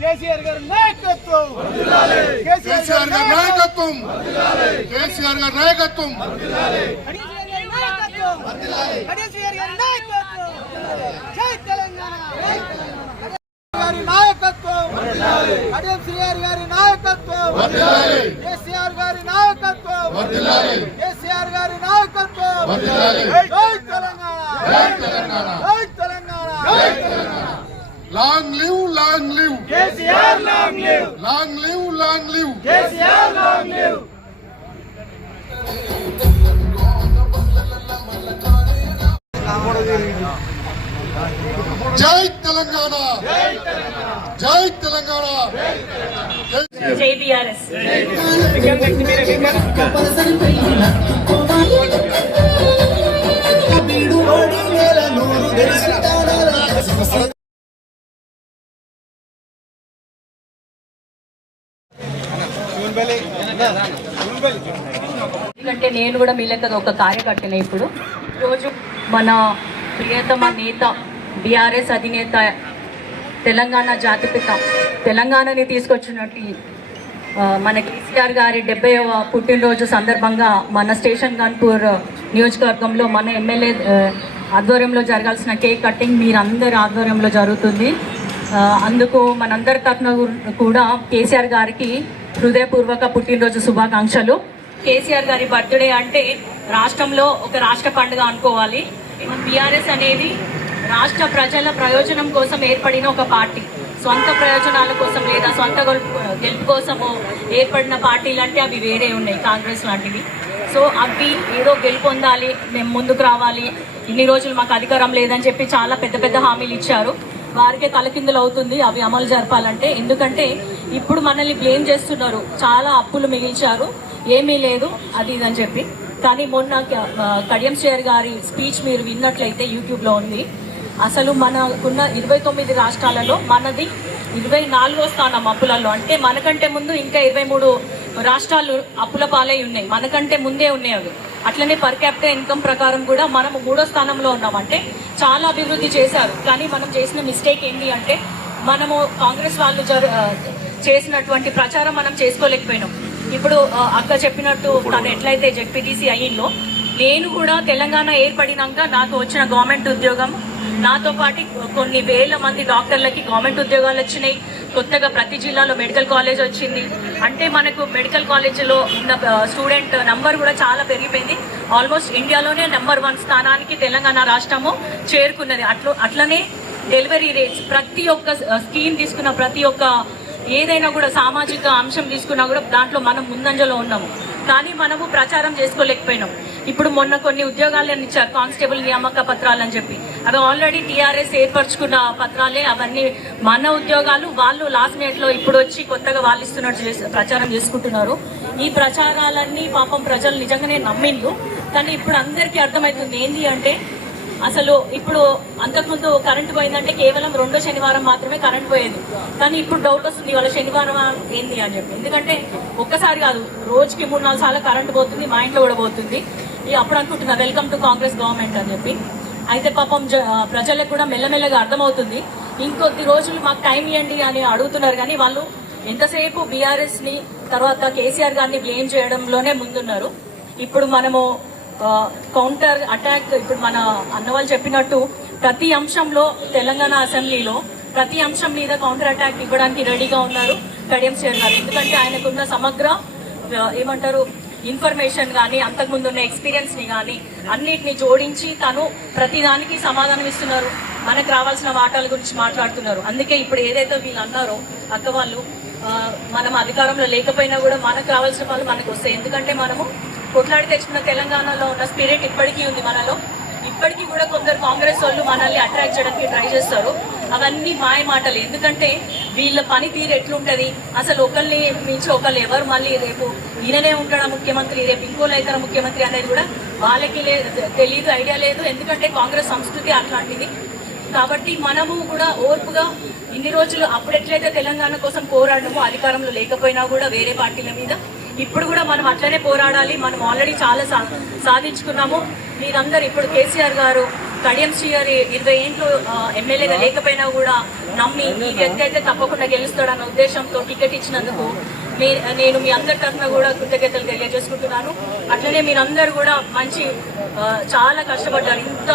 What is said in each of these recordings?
కేసీఆర్ గారి నాయకత్వం. కేసీఆర్ గారి నాయకత్వం. కేసీఆర్ గారి నాయకత్వం. గారి నాయకత్వం. అడియం శ్రీఆర్ గారి నాయకత్వం. కేసీఆర్ గారి నాయకత్వం. కేసీఆర్ గారి నాయకత్వం. జై తెలంగాణ. జై తెలంగాణ. జై Telangana. Long live long live long live long live KCR long live జై తెలంగాణ. జై తెలంగాణ. జై బీఆర్ఎస్. తప్పనిసరి ఎందుకంటే నేను కూడా మీ లెక్క ఒక కార్యకర్తనే ఇప్పుడు. రోజు మన ప్రియతమ నేత బీఆర్ఎస్ అధినేత తెలంగాణ జాతిపిత తెలంగాణని తీసుకొచ్చినట్టు మన కేసీఆర్ గారి డెబ్బైవ పుట్టినరోజు సందర్భంగా మన స్టేషన్ కాన్పూర్ నియోజకవర్గంలో మన ఎమ్మెల్యే ఆధ్వర్యంలో జరగాల్సిన కేక్ కటింగ్ మీరందరి ఆధ్వర్యంలో జరుగుతుంది. అందుకు మనందరి తరఫున కూడా కేసీఆర్ గారికి హృదయపూర్వక పుట్టినరోజు శుభాకాంక్షలు. కేసీఆర్ గారి బర్త్డే అంటే రాష్ట్రంలో ఒక రాష్ట్ర పండుగ అనుకోవాలి. బీఆర్ఎస్ అనేది రాష్ట్ర ప్రజల ప్రయోజనం కోసం ఏర్పడిన ఒక పార్టీ. సొంత ప్రయోజనాల కోసం లేదా సొంత గెలుపు కోసము ఏర్పడిన పార్టీలు అంటే అవి వేరే ఉన్నాయి కాంగ్రెస్ లాంటివి. సో అవి ఏదో గెలుపొందాలి మేము ముందుకు రావాలి ఇన్ని రోజులు మాకు అధికారం లేదని చెప్పి చాలా పెద్ద పెద్ద హామీలు ఇచ్చారు. వారికే తలకిందులు అవుతుంది అవి అమలు జరపాలంటే. ఎందుకంటే ఇప్పుడు మనల్ని బ్లేమ్ చేస్తున్నారు. చాలా అప్పులు మిగిల్చారు. ఏమీ లేదు. అది ఇది అని చెప్పి. కానీ మొన్న కడియం శ్రేయర్ గారి స్పీచ్ మీరు విన్నట్లయితే యూట్యూబ్లో ఉంది. అసలు మనకున్న ఇరవై తొమ్మిది రాష్ట్రాలలో మనది ఇరవై నాలుగో స్థానం అప్పులలో. అంటే మనకంటే ముందు ఇంకా ఇరవై మూడు రాష్ట్రాలు అప్పుల పాలై ఉన్నాయి. మనకంటే ముందే ఉన్నాయి అవి. అట్లనే పర్ క్యాపిటల్ ఇన్కమ్ ప్రకారం కూడా మనం మూడో స్థానంలో ఉన్నాం అంటే చాలా అభివృద్ధి చేశారు. కానీ మనం చేసిన మిస్టేక్ ఏంటి అంటే మనము కాంగ్రెస్ వాళ్ళు చేసినటువంటి ప్రచారం మనం చేసుకోలేకపోయినాం. ఇప్పుడు అక్క చెప్పినట్టు తను ఎట్లయితే జెడ్పీటీసీ అయ్యిందో నేను కూడా తెలంగాణ ఏర్పడినాక నాకు వచ్చిన గవర్నమెంట్ ఉద్యోగం నాతో పాటు కొన్ని వేల మంది డాక్టర్లకి గవర్నమెంట్ ఉద్యోగాలు వచ్చినాయి. కొత్తగా ప్రతి జిల్లాలో మెడికల్ కాలేజ్ వచ్చింది. అంటే మనకు మెడికల్ కాలేజీలో ఉన్న స్టూడెంట్ నంబర్ కూడా చాలా పెరిగిపోయింది. ఆల్మోస్ట్ ఇండియాలోనే నెంబర్ వన్ స్థానానికి తెలంగాణ రాష్ట్రము చేరుకున్నది. అట్లా అట్లనే డెలివరీ రేట్స్ ప్రతి ఒక్క స్కీమ్ తీసుకున్న ప్రతి ఒక్క ఏదైనా కూడా సామాజిక అంశం తీసుకున్నా కూడా దాంట్లో మనం ముందంజలో ఉన్నాము. కానీ మనము ప్రచారం చేసుకోలేకపోయినాం. ఇప్పుడు మొన్న కొన్ని ఉద్యోగాలను ఇచ్చారు కానిస్టేబుల్ నియామక పత్రాలు అని చెప్పి. అవి ఆల్రెడీ టీఆర్ఎస్ ఏర్పరచుకున్న పత్రాలే. అవన్నీ మన ఉద్యోగాలు. వాళ్ళు లాస్ట్ మినిట్లో ఇప్పుడు వచ్చి కొత్తగా వాళ్ళు ఇస్తున్నట్టు ప్రచారం చేసుకుంటున్నారు. ఈ ప్రచారాలన్నీ పాపం ప్రజలు నిజంగానే నమ్మిండ్రు. కానీ ఇప్పుడు అందరికీ అర్థమవుతుంది ఏంటి అంటే అసలు ఇప్పుడు అంతకుముందు కరెంట్ పోయిందంటే కేవలం రెండో శనివారం మాత్రమే కరెంట్ పోయేది. కానీ ఇప్పుడు డౌట్ వస్తుంది వాళ్ళ శనివారం ఏంది అని చెప్పి. ఎందుకంటే ఒక్కసారి కాదు రోజుకి మూడు నాలుగు సార్లు కరెంట్ పోతుంది మా ఇంట్లో కూడా పోతుంది. అప్పుడు అనుకుంటున్నా వెల్కమ్ టు కాంగ్రెస్ గవర్నమెంట్ అని చెప్పి. అయితే పాపం జ- ప్రజలకు కూడా మెల్లమెల్లగా అర్థమవుతుంది. ఇంకొద్ది రోజులు మాకు టైం ఇవ్వండి అని అడుగుతున్నారు కానీ వాళ్ళు ఎంతసేపు బీఆర్ఎస్ని తర్వాత కేసీఆర్ గారిని బ్లేమ్ చేయడంలోనే ముందున్నారు. ఇప్పుడు మనము కౌంటర్ అటాక్ ఇప్పుడు మన అన్నవాళ్ళు చెప్పినట్టు ప్రతి అంశంలో తెలంగాణ అసెంబ్లీలో ప్రతి అంశం మీద కౌంటర్ అటాక్ ఇవ్వడానికి రెడీగా ఉన్నారు కడియం చేరినారు ఎందుకంటే ఆయనకున్న సమగ్ర ఏమంటారు ఇన్ఫర్మేషన్ కానీ అంతకుముందు ఉన్న ఎక్స్పీరియన్స్ని కానీ అన్నిటిని జోడించి తను ప్రతిదానికి సమాధానం ఇస్తున్నారు. మనకు రావాల్సిన వాటాల గురించి మాట్లాడుతున్నారు. అందుకే ఇప్పుడు ఏదైతే వీళ్ళు అన్నారో అక్క వాళ్ళు ఆ, మనం అధికారంలో లేకపోయినా కూడా మనకు రావాల్సిన వాళ్ళు మనకు వస్తాయి. ఎందుకంటే మనము కొట్లాడి తెచ్చుకున్న తెలంగాణలో ఉన్న స్పిరిట్ ఇప్పటికీ ఉంది మనలో. ఇప్పటికీ కూడా కొందరు కాంగ్రెస్ వాళ్ళు మనల్ని అట్రాక్ట్ చేయడానికి ట్రై చేస్తారు. అవన్నీ మాయ మాటలు. ఎందుకంటే వీళ్ళ పనితీరు ఎట్లుంటది? అసలు ఒకరిని మించి ఒకళ్ళు ఎవరు మళ్ళీ రేపు ఈయననే ఉంటాడా ముఖ్యమంత్రి? రేపు ఇంకోళ్ళు అవుతారా ముఖ్యమంత్రి అనేది కూడా వాళ్ళకి లేదు తెలియదు ఐడియా లేదు. ఎందుకంటే కాంగ్రెస్ సంస్కృతి అట్లాంటిది. కాబట్టి మనము కూడా ఓర్పుగా ఇన్ని రోజులు అప్పుడెట్లయితే తెలంగాణ కోసం పోరాడము అధికారంలో లేకపోయినా కూడా వేరే పార్టీల మీద ఇప్పుడు కూడా మనం అట్లనే పోరాడాలి. మనం ఆల్రెడీ చాలా సా- సాధించుకున్నాము. మీరందరూ ఇప్పుడు కేసీఆర్ గారు కడియం శ్రీగారి ఇరవై ఏండ్లు ఎమ్మెల్యేగా లేకపోయినా కూడా నమ్మి ఈ వ్యక్తి అయితే తప్పకుండా గెలుస్తాడన్న ఉద్దేశంతో టికెట్ ఇచ్చినందుకు మీ నేను మీ అందరి తరఫున కూడా కృతజ్ఞతలు తెలియజేసుకుంటున్నాను. అట్లనే మీరందరూ కూడా మంచి చాలా కష్టపడ్డారు. ఇంత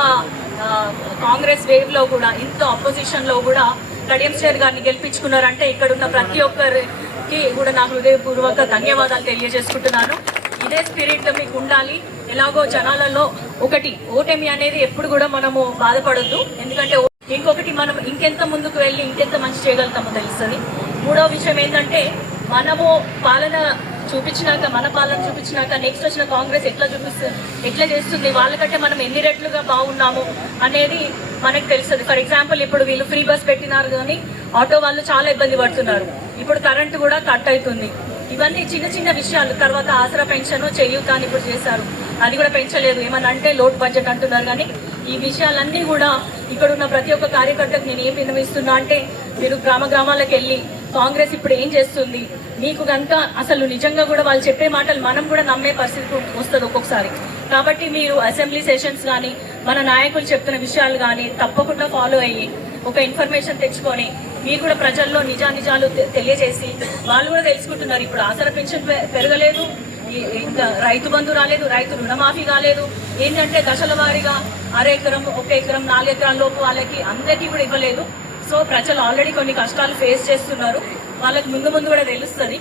కాంగ్రెస్ వేవ్లో కూడా ఇంత అపోజిషన్లో కూడా కడియం శ్రీగారి గారిని గెలిపించుకున్నారంటే ఇక్కడ ఉన్న ప్రతి ఒక్కరికి కూడా నా హృదయపూర్వక ధన్యవాదాలు తెలియజేసుకుంటున్నాను. ఇదే స్పిరిట్ మీకు ఉండాలి. ఎలాగో జనాలలో ఒకటి ఓటమి అనేది ఎప్పుడు కూడా మనము బాధపడద్దు. ఎందుకంటే ఇంకొకటి మనం ఇంకెంత ముందుకు వెళ్ళి ఇంకెంత మంచి చేయగలుగుతామో తెలుస్తుంది. మూడో విషయం ఏంటంటే మనము పాలన చూపించినాక మన పాలన చూపించినాక నెక్స్ట్ వచ్చిన కాంగ్రెస్ ఎట్లా చూపిస్తుంది ఎట్లా చేస్తుంది? వాళ్ళకంటే మనం ఎన్ని రెట్లుగా బాగున్నాము అనేది మనకు తెలుస్తుంది. ఫర్ ఎగ్జాంపుల్ ఇప్పుడు వీళ్ళు ఫ్రీ బస్ పెట్టినారు కానీ ఆటో వాళ్ళు చాలా ఇబ్బంది పడుతున్నారు. ఇప్పుడు కరెంట్ కూడా కట్ అవుతుంది. ఇవన్నీ చిన్న చిన్న విషయాలు. తర్వాత ఆసరా పెన్షన్ చేయూత అని ఇప్పుడు చేశారు. అది కూడా పెంచలేదు. ఏమని అంటే లోడ్ బడ్జెట్ అంటున్నారు కానీ ఈ విషయాలన్నీ కూడా ఇక్కడ ఉన్న ప్రతి ఒక్క కార్యకర్తకు నేను ఏం విన్నవిస్తున్నా అంటే మీరు గ్రామ గ్రామాలకు వెళ్ళి కాంగ్రెస్ ఇప్పుడు ఏం చేస్తుంది? మీకు కనుక అసలు నిజంగా కూడా వాళ్ళు చెప్పే మాటలు మనం కూడా నమ్మే పరిస్థితి వస్తుంది ఒక్కొక్కసారి. కాబట్టి మీరు అసెంబ్లీ సెషన్స్ కానీ మన నాయకులు చెప్తున్న విషయాలు కానీ తప్పకుండా ఫాలో అయ్యి ఒక ఇన్ఫర్మేషన్ తెచ్చుకొని మీరు కూడా ప్రజల్లో నిజానిజాలు తె- తెలియజేసి వాళ్ళు కూడా తెలుసుకుంటున్నారు. ఇప్పుడు ఆసర పెన్షన్ పె- పెరగలేదు. ఇంకా రైతు బంధు రాలేదు రైతు రుణమాఫీ కాలేదు. ఏంటంటే దశల వారీగా అర ఎకరం ఒక ఎకరం నాలుగు ఎకరాల లోపు వాళ్ళకి అందరికీ కూడా ఇవ్వలేదు. సో ప్రజలు ఆల్రెడీ కొన్ని కష్టాలు ఫేస్ చేస్తున్నారు. వాళ్ళకి ముందు ముందు కూడా తెలుస్తుంది.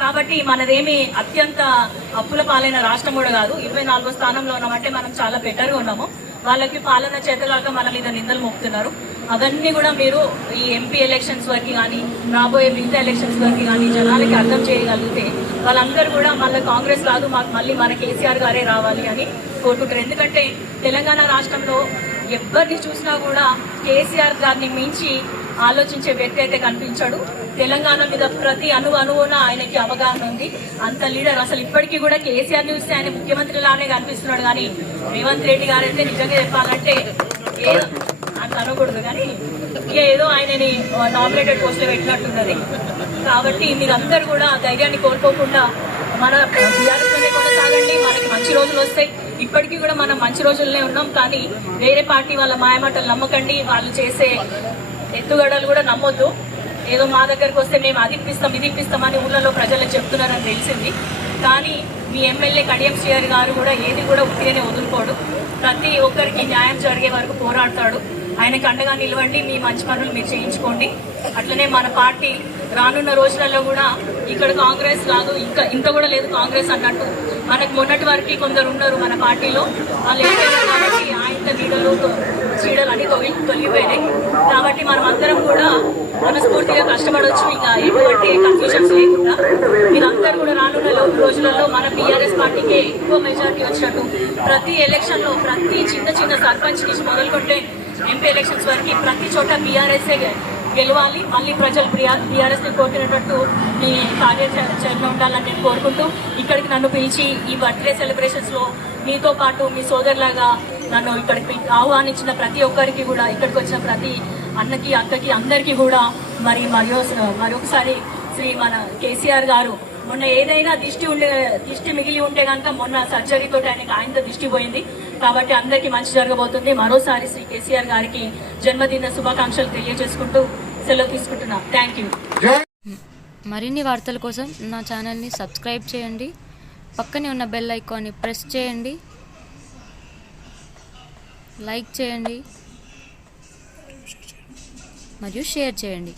కాబట్టి మనదేమి అత్యంత అప్పుల పాలైన రాష్ట్రం కూడా కాదు. ఇరవై నాలుగో స్థానంలో ఉన్నామంటే మనం చాలా బెటర్గా ఉన్నాము. వాళ్ళకి పాలన చేతగాక మన మీద నిందలు మోపుతున్నారు. అవన్నీ కూడా మీరు ఈ ఎంపీ ఎలక్షన్స్ వరకు కానీ రాబోయే మిగతా ఎలక్షన్స్ వరకు కానీ జనాలకి అర్థం చేయగలిగితే వాళ్ళందరూ కూడా మళ్ళీ కాంగ్రెస్ కాదు మాకు మళ్ళీ మన కేసీఆర్ గారే రావాలి అని కోరుకుంటారు. ఎందుకంటే తెలంగాణ రాష్ట్రంలో ఎవరిని చూసినా కూడా కేసీఆర్ గారిని మించి ఆలోచించే వ్యక్తి అయితే కనిపించాడు. తెలంగాణ మీద ప్రతి అణు అణువున ఆయనకి అవగాహన ఉంది. అంత లీడర్ అసలు ఇప్పటికీ కూడా కేసీఆర్ చూస్తే ఆయన ముఖ్యమంత్రి లానే కనిపిస్తున్నాడు. కానీ రేవంత్ రెడ్డి గారు అయితే నిజంగా చెప్పాలంటే ఏదో అట్లా అనకూడదు కానీ ఏదో ఆయనని నామినేటెడ్ పోస్ట్లో పెట్టినట్టున్నది. కాబట్టి మీరందరూ కూడా ధైర్యాన్ని కోల్పోకుండా మన బీఆర్ఎస్ కొనసాగండి. మనకి మంచి రోజులు వస్తాయి. ఇప్పటికీ కూడా మనం మంచి రోజుల్లోనే ఉన్నాం. కానీ వేరే పార్టీ వాళ్ళ మాయమాటలు నమ్మకండి. వాళ్ళు చేసే ఎత్తుగడలు కూడా నమ్మొద్దు. ఏదో మా దగ్గరకు వస్తే మేము అది ఇప్పిస్తాం ఇది ఇప్పిస్తామని ఊళ్ళలో ప్రజలకు చెప్తున్నారని తెలిసింది. కానీ మీ ఎమ్మెల్యే కడియం శ్రీహరి గారు కూడా ఏది కూడా ఉట్టిగానే వదులుకోడు. ప్రతి ఒక్కరికి న్యాయం జరిగే వరకు పోరాడతాడు. ఆయనకు అండగా నిలవండి మీ మంచి పనులు మీరు చేయించుకోండి. అట్లనే మన పార్టీ రానున్న రోజులలో కూడా ఇక్కడ కాంగ్రెస్ కాదు ఇంకా ఇంత కూడా లేదు కాంగ్రెస్ అన్నట్టు. మనకు మొన్నటి వరకు కొందరు ఉన్నారు మన పార్టీలో. వాళ్ళు ఏదైనా కాబట్టి ఆయన నీడలు చీడలు అన్ని తొలి తొలగిపోయినాయి. కాబట్టి మనం అందరం కూడా మనస్ఫూర్తిగా కష్టపడవచ్చు ఇంకా ఎటువంటి కన్ఫ్యూజన్స్ లేకుండా మీరందరూ కూడా రానున్న రోజులలో మన బీఆర్ఎస్ పార్టీకే ఎక్కువ మెజారిటీ వచ్చినట్టు ప్రతి ఎలక్షన్లో ప్రతి చిన్న చిన్న సర్పంచ్ నుంచి మొదలుకొంటే ఎంపీ ఎలక్షన్స్ వరకు ప్రతి చోట బీఆర్ఎస్ఏ గెలవాలి. మళ్ళీ ప్రజలు బీఆర్ఎస్ని కోరుకునేటట్టు మీ కార్యాచరణ ఉండాలని నేను కోరుకుంటూ ఇక్కడికి నన్ను పిలిచి ఈ బర్త్డే సెలబ్రేషన్స్లో మీతో పాటు మీ సోదరులాగా నన్ను ఇక్కడికి ఆహ్వానించిన ప్రతి ఒక్కరికి కూడా ఇక్కడికి వచ్చిన ప్రతి అన్నకి అక్కకి అందరికీ కూడా మరి మరియు మరొకసారి శ్రీ మన కేసీఆర్ గారు మొన్న ఏదైనా దిష్టి ఉండే దిష్టి మిగిలి ఉంటే కనుక మొన్న సర్జరీతో ఆయనకి ఆయనతో దిష్టి పోయింది. కాబట్టి అందరికీ మంచి జరగబోతుంది. మరోసారి శ్రీ కేసీఆర్ గారికి జన్మదిన శుభాకాంక్షలు తెలియజేసుకుంటూ సెలవు తీసుకుంటున్నా. Thank you. మరిన్ని వార్తల కోసం నా ఛానల్ని సబ్స్క్రైబ్ చేయండి. పక్కనే ఉన్న బెల్ ఐకాన్ని ప్రెస్ చేయండి. లైక్ చేయండి మరియు షేర్ చేయండి.